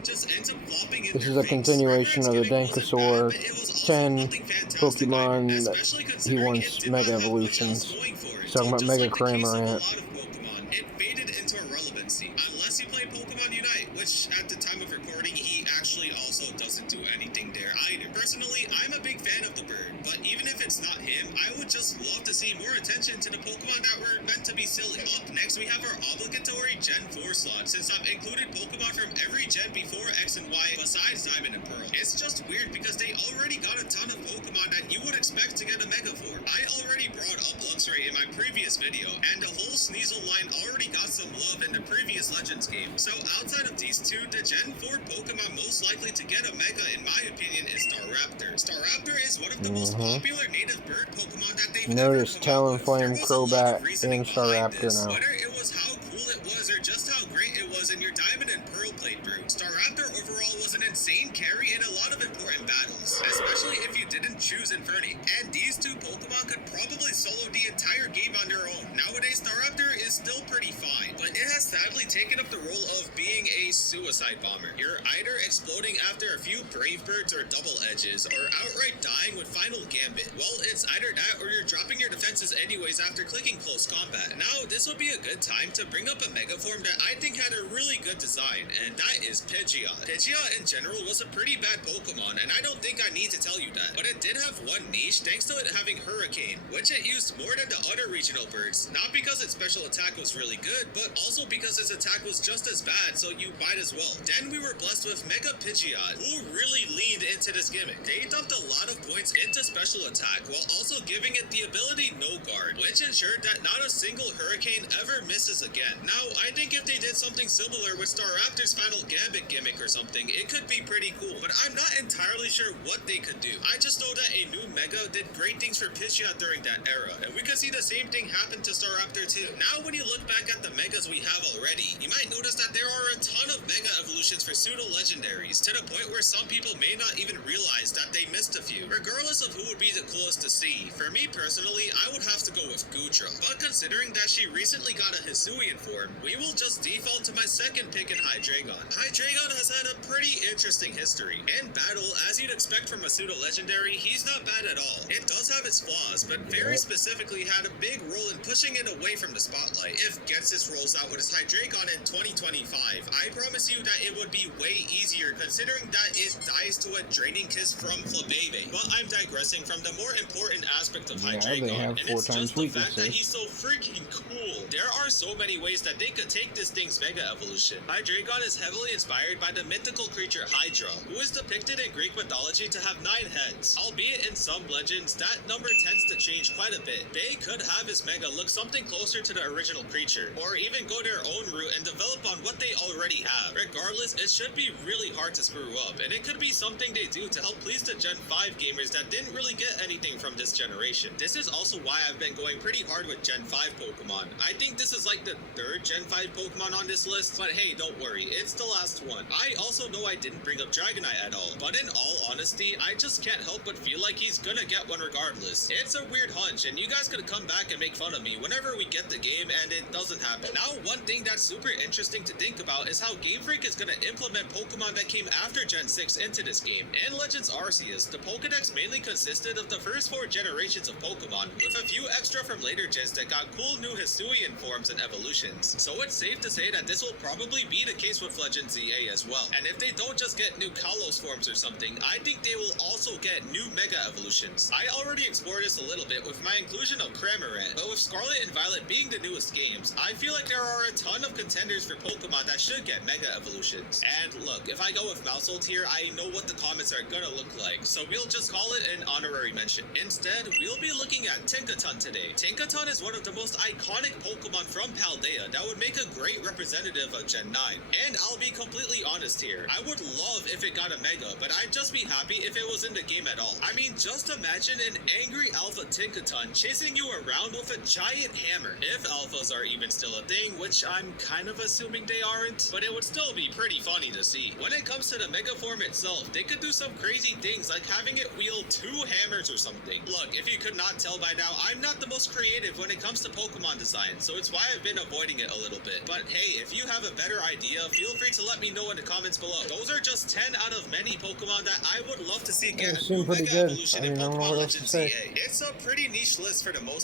it just ends up flopping in This their is a face. continuation of the Remoraid's gimmick wasn't bad, Dankasaur but it was also 10 nothing fantastic either, Pokemon that especially he considering it wants did not Mega have much else Evolutions. going for He's it. talking So about just Mega like the case of a Cramorant. lot of Pokemon, it faded into irrelevancy, unless you play Pokemon Unite, which at the time of recording, he actually also doesn't do anything there either. Personally, I'm a big fan of the bird, but even if it's not him, I would just love to see more attention to the Pokemon that were meant to be silly. Up next, we have our obligatory Gen 4 slot, since I've included Pokemon from every gen before X and Y besides Diamond and Pearl. It's just weird because they already got a ton of Pokemon that you would expect to get a Mega for. I already brought up Luxray in my previous video, and the whole Sneasel line already got some love in the previous Legends game. So outside of these two, the Gen 4 Pokemon most likely to get a Mega, in my opinion, is Staraptor. Staraptor is one of the most popular native bird Pokemon that they've Notice ever come out with. There Talonflame, was a lot of Crobat, reasoning and behind Staraptor this, now. whether it was how cool it was or just how great it was in your Diamond and Pearl playthrough. Staraptor overall was an insane carry in a lot of important battles, especially if you didn't choose Infernape. And these two Pokemon could probably solo the entire game on their own. Nowadays, Staraptor is still pretty fine, but it has sadly taken up the role of being a suicide bomber. You're either exploding after a few Brave Birds or Double Edges, or outright dying with Final Gambit. Well, it's either that or you're dropping your defenses anyways after clicking Close Combat. Now, this would be a good time to bring up a Mega form that I think had a really good design, and that is Pidgeot. Pidgeot in general was a pretty bad Pokemon, and I don't think I need to tell you that, but it did have one niche thanks to it having Hurricane, which it used more than the other regional birds, not because its special attack was really good, but also because its attack was just as bad, so you might as well. Then we were blessed with Mega Pidgeot, who really leaned into this gimmick. They dumped a lot of points into special attack, while also giving it the ability No Guard, which ensured that not a single Hurricane ever misses again. Now, I think if they did something similar with Staraptor's Final Gambit gimmick or something, it could be pretty cool, but I'm not entirely sure what they could do. I just know that a new Mega did great things for Pidgeot during that era, and we could see the same thing happen to Staraptor too. Now, when you look back at the Megas we have already, you might notice that there are a ton of Mega evolutions for pseudo-legendaries, to the point where some people may not even realize that they missed a few. Regardless of who would be the coolest to see, for me personally, I would have to go with Goodra, but considering that she recently got a Hisuian form, we will just default to my second pick in Hydreigon. Hydreigon has had a pretty interesting history. In battle, as you'd expect from a pseudo-legendary, he's not bad at all. It does have its flaws, but very specifically had a big role in pushing it away from the spotlight. If Ghetsis rolls out with his Hydreigon in 2025, I promise you that it would be way easier considering that it dies to a Draining Kiss from Flabebe. But I'm digressing from the more important aspect of Hydreigon, and it's just the fact that he's so freaking cool. There are so many ways that they could take this thing's Mega evolution. Hydreigon is heavily inspired by the mythical creature Hydra, who is depicted in Greek mythology to have 9 heads. Albeit in some legends, that number tends to change quite a bit. They could have his Mega look something closer to the original creature, or even go their own route and develop on what they already have. Regardless, it should be really hard to screw up, and it could be something they do to help please the Gen 5 gamers that didn't really get anything from this generation. This is also why I've been going pretty hard with Gen 5 Pokemon. I think this is like the 3rd Gen 5 Pokemon on this list, but hey, don't worry, it's the last one. I also know I didn't bring up Dragonite at all, but in all honesty, I just can't help but feel like he's gonna get one regardless. It's a weird hunch, and you guys could come back and make fun of me whenever we get the game and it doesn't happen. Now, one thing that's super interesting to think about is how Game Freak is gonna implement Pokemon that came after Gen 6 into this game. In Legends Arceus, the Pokedex mainly consisted of the first 4 generations of Pokemon, with a few extra from later gens that got cool new Hisuian forms and evolutions. So it's safe to say that this will probably be the case with Legends ZA as well. And if they don't just get new Kalos forms or something, I think they will also get new Mega evolutions. I already explored this a little bit with my inclusion of Cramorant, but with Scarlet and Violet being the newest games, I feel like there are a ton of contenders for Pokemon that should get Mega evolutions. And look, if I go with Maushold here, I know what the comments are gonna look like, so we'll just call it an honorary mention. Instead, we'll be looking at Tinkaton today. Tinkaton is one of the most iconic Pokemon from Paldea that would make a great representative of Gen 9. And I'll be completely honest here, I would love if it got a Mega, but I'd just be happy if it was in the game at all. I mean, just imagine an angry Alpha Tinkaton chasing you around with a giant hammer. If Alphas are even still a thing, which I'm kind of assuming they aren't, but it would still be pretty pretty funny to see. When it comes to the Mega Form itself, they could do some crazy things like having it wield 2 hammers or something. Look, if you could not tell by now, I'm not the most creative when it comes to Pokemon design, so it's why I've been avoiding it a little bit. But hey, if you have a better idea, feel free to let me know in the comments below. Those are just 10 out of many Pokemon that I would love to see get They a seem new pretty Mega good. Evolution I in mean, I don't know Pokemon what else to Legends say. CA. It's a pretty niche list for the most